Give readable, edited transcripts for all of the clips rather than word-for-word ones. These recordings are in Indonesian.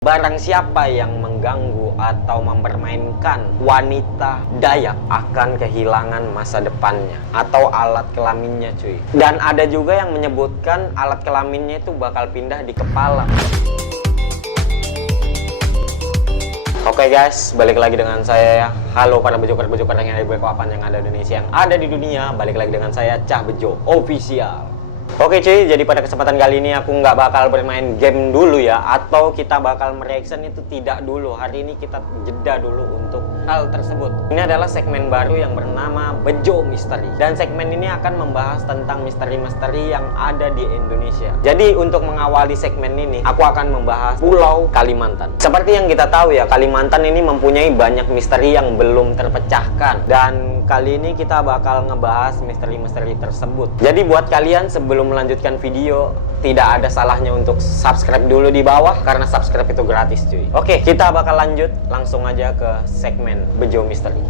Barang siapa yang mengganggu atau mempermainkan wanita Dayak akan kehilangan masa depannya atau alat kelaminnya, cuy. Dan ada juga yang menyebutkan alat kelaminnya itu bakal pindah di kepala. Oke guys, balik lagi dengan saya ya. Halo para bejoker-bejoker yang ada di papan yang ada di Indonesia, yang ada di dunia. Balik lagi dengan saya, Cah Bejo Official. Oke cuy, jadi pada kesempatan kali ini aku nggak bakal bermain game dulu ya, atau kita bakal mereaction itu tidak dulu. Hari ini kita jeda dulu untuk hal tersebut. Ini adalah segmen baru yang bernama Bejo Misteri, dan segmen ini akan membahas tentang misteri-misteri yang ada di Indonesia. Jadi untuk mengawali segmen ini, aku akan membahas Pulau Kalimantan. Seperti yang kita tahu ya, Kalimantan ini mempunyai banyak misteri yang belum terpecahkan, dan kali ini kita bakal ngebahas misteri-misteri tersebut. Jadi buat kalian sebelum melanjutkan video, tidak ada salahnya untuk subscribe dulu di bawah, karena subscribe itu gratis cuy. Oke, kita bakal lanjut langsung aja ke segmen Bejo Misteri.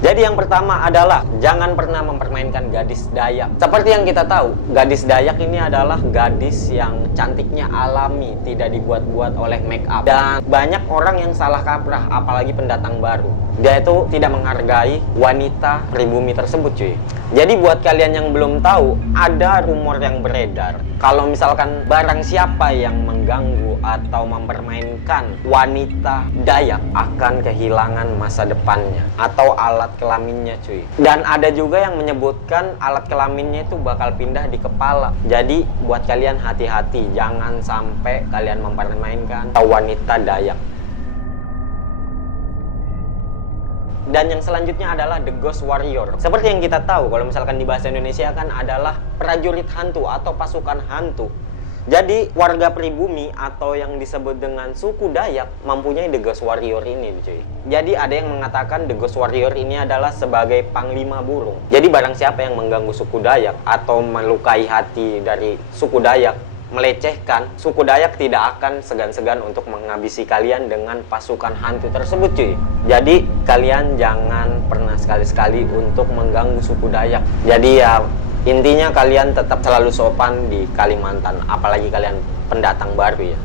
Jadi yang pertama adalah jangan pernah mempermainkan gadis Dayak. Seperti yang kita tahu, gadis Dayak ini adalah gadis yang cantiknya alami, tidak dibuat-buat oleh make up. Dan banyak orang yang salah kaprah, apalagi pendatang baru. Dia itu tidak menghargai wanita pribumi tersebut cuy. Jadi buat kalian yang belum tahu, ada rumor yang beredar kalau misalkan barang siapa yang mengganggu atau mempermainkan wanita Dayak akan kehilangan masa depannya atau alat kelaminnya cuy. Dan ada juga yang menyebutkan alat kelaminnya itu bakal pindah di kepala. Jadi buat kalian hati-hati, jangan sampai kalian mempermainkan wanita Dayak. Dan yang selanjutnya adalah The Ghost Warrior. Seperti yang kita tahu, kalau misalkan di bahasa Indonesia kan adalah prajurit hantu atau pasukan hantu. Jadi warga pribumi atau yang disebut dengan suku Dayak mempunyai The Ghost Warrior ini cuy. Jadi ada yang mengatakan The Ghost Warrior ini adalah sebagai panglima burung. Jadi barang siapa yang mengganggu suku Dayak atau melukai hati dari suku Dayak, melecehkan, suku Dayak tidak akan segan-segan untuk menghabisi kalian dengan pasukan hantu tersebut cuy. Jadi kalian jangan pernah sekali-sekali untuk mengganggu suku Dayak. Jadi ya intinya kalian tetap selalu sopan di Kalimantan, apalagi kalian pendatang baru ya.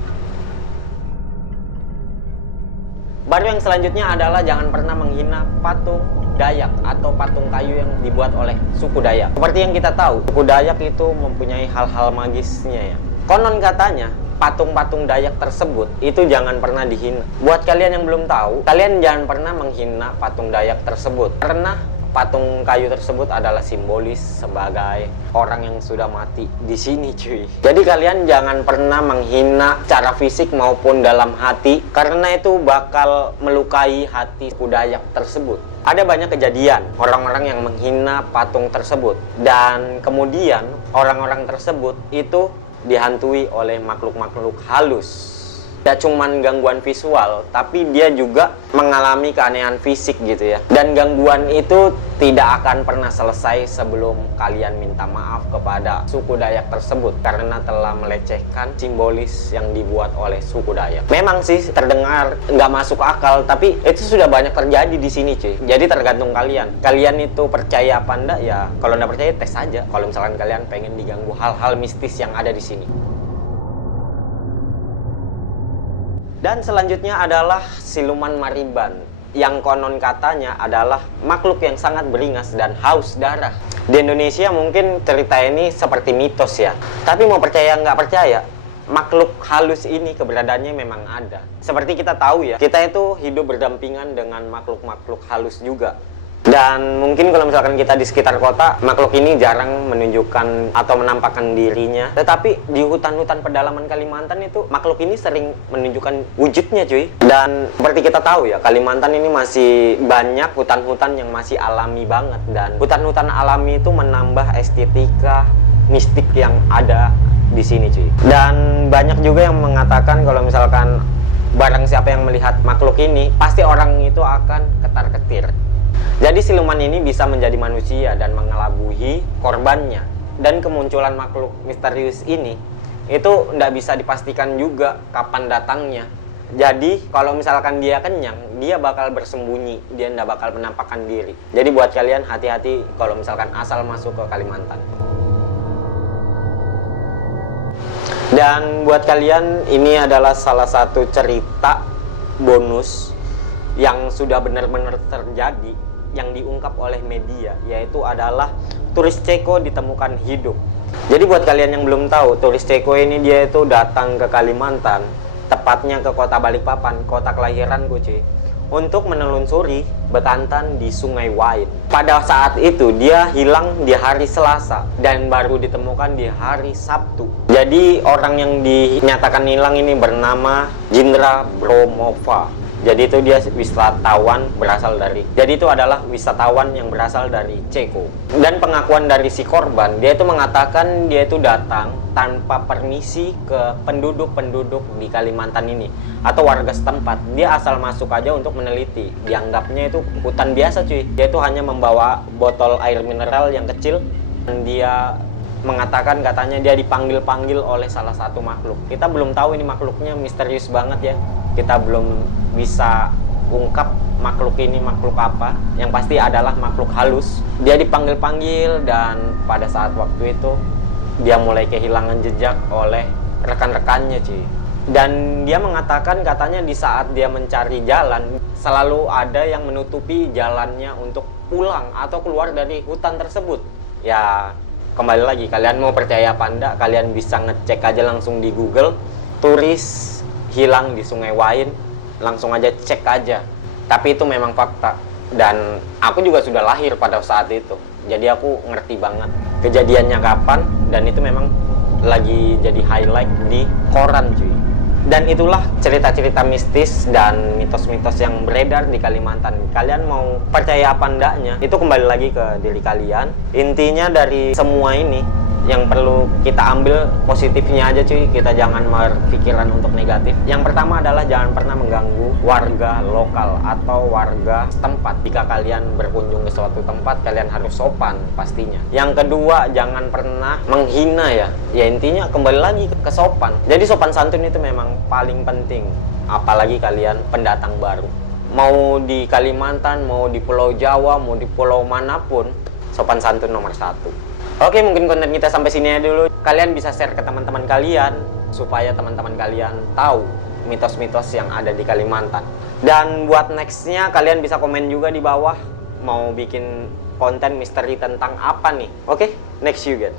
Baru yang selanjutnya adalah jangan pernah menghina patung Dayak atau patung kayu yang dibuat oleh suku Dayak. Seperti yang kita tahu, suku Dayak itu mempunyai hal-hal magisnya ya. Konon katanya, patung-patung Dayak tersebut itu jangan pernah dihina. Buat kalian yang belum tahu, kalian jangan pernah menghina patung Dayak tersebut. Karena patung kayu tersebut adalah simbolis sebagai orang yang sudah mati di sini cuy. Jadi kalian jangan pernah menghina secara fisik maupun dalam hati, karena itu bakal melukai hati suku Dayak tersebut. Ada banyak kejadian orang-orang yang menghina patung tersebut, dan kemudian orang-orang tersebut itu dihantui oleh makhluk-makhluk halus. Tidak cuman gangguan visual, tapi dia juga mengalami keanehan fisik gitu ya. Dan gangguan itu tidak akan pernah selesai sebelum kalian minta maaf kepada suku Dayak tersebut, karena telah melecehkan simbolis yang dibuat oleh suku Dayak. Memang sih terdengar nggak masuk akal, tapi itu sudah banyak terjadi di sini cuy. Jadi tergantung kalian. Kalian itu percaya apa enggak ya? Kalau nggak percaya tes aja. Kalau misalkan kalian pengen diganggu hal-hal mistis yang ada di sini. Dan selanjutnya adalah siluman Mariban, yang konon katanya adalah makhluk yang sangat beringas dan haus darah. Di Indonesia mungkin cerita ini seperti mitos ya, tapi mau percaya nggak percaya, makhluk halus ini keberadaannya memang ada. Seperti kita tahu ya, kita itu hidup berdampingan dengan makhluk-makhluk halus juga. Dan mungkin kalau misalkan kita di sekitar kota, makhluk ini jarang menunjukkan atau menampakkan dirinya. Tetapi di hutan-hutan pedalaman Kalimantan itu, makhluk ini sering menunjukkan wujudnya cuy. Dan seperti kita tahu ya, Kalimantan ini masih banyak hutan-hutan yang masih alami banget. Dan hutan-hutan alami itu menambah estetika mistik yang ada di sini cuy. Dan banyak juga yang mengatakan kalau misalkan barang siapa yang melihat makhluk ini, pasti orang itu akan ketar-ketir. Jadi siluman ini bisa menjadi manusia dan mengelabui korbannya. Dan kemunculan makhluk misterius ini itu tidak bisa dipastikan juga kapan datangnya. Jadi kalau misalkan dia kenyang, dia bakal bersembunyi, dia tidak bakal menampakkan diri. Jadi buat kalian hati-hati kalau misalkan asal masuk ke Kalimantan. Dan buat kalian, ini adalah salah satu cerita bonus yang sudah benar-benar terjadi, yang diungkap oleh media, yaitu adalah turis Ceko ditemukan hidup. Jadi buat kalian yang belum tahu, turis Ceko ini dia itu datang ke Kalimantan, tepatnya ke kota Balikpapan, kota kelahiranku cuy, untuk menelusuri bekantan di Sungai Wain. Pada saat itu dia hilang di hari Selasa dan baru ditemukan di hari Sabtu. Jadi orang yang dinyatakan hilang ini bernama Jindra Bromova. Jadi itu dia wisatawan Jadi itu adalah wisatawan yang berasal dari Ceko. Dan pengakuan dari si korban, dia itu mengatakan dia itu datang tanpa permisi ke penduduk-penduduk di Kalimantan ini atau warga setempat. Dia asal masuk aja untuk meneliti. Dianggapnya itu hutan biasa cuy. Dia itu hanya membawa botol air mineral yang kecil. Dan dia mengatakan katanya dia dipanggil-panggil oleh salah satu makhluk. Kita belum tahu ini makhluknya, misterius banget ya. Kita belum bisa ungkap makhluk ini makhluk apa. Yang pasti adalah makhluk halus. Dia dipanggil-panggil dan pada saat waktu itu dia mulai kehilangan jejak oleh rekan-rekannya cuy. Dan dia mengatakan katanya di saat dia mencari jalan, selalu ada yang menutupi jalannya untuk pulang atau keluar dari hutan tersebut. Ya kembali lagi, kalian mau percaya apa enggak, kalian bisa ngecek aja langsung di Google, turis hilang di Sungai Wain, langsung aja cek aja. Tapi itu memang fakta. Dan aku juga sudah lahir pada saat itu. Jadi aku ngerti banget kejadiannya kapan, dan itu memang lagi jadi highlight di koran cuy. Dan itulah cerita-cerita mistis dan mitos-mitos yang beredar di Kalimantan. Kalian mau percaya apa enggaknya, itu kembali lagi ke diri kalian. Intinya dari semua ini, yang perlu kita ambil positifnya aja cuy. Kita jangan berpikiran untuk negatif. Yang pertama adalah jangan pernah mengganggu warga lokal atau warga setempat. Jika kalian berkunjung ke suatu tempat, kalian harus sopan pastinya. Yang kedua, jangan pernah menghina ya. Ya intinya kembali lagi ke sopan. Jadi sopan santun itu memang paling penting. Apalagi kalian pendatang baru. Mau di Kalimantan, mau di Pulau Jawa, mau di pulau manapun, sopan santun nomor 1. Oke, mungkin konten kita sampai sini aja dulu. Kalian bisa share ke teman-teman kalian supaya teman-teman kalian tahu mitos-mitos yang ada di Kalimantan. Dan buat nextnya kalian bisa komen juga di bawah mau bikin konten misteri tentang apa nih. Oke, next you guys.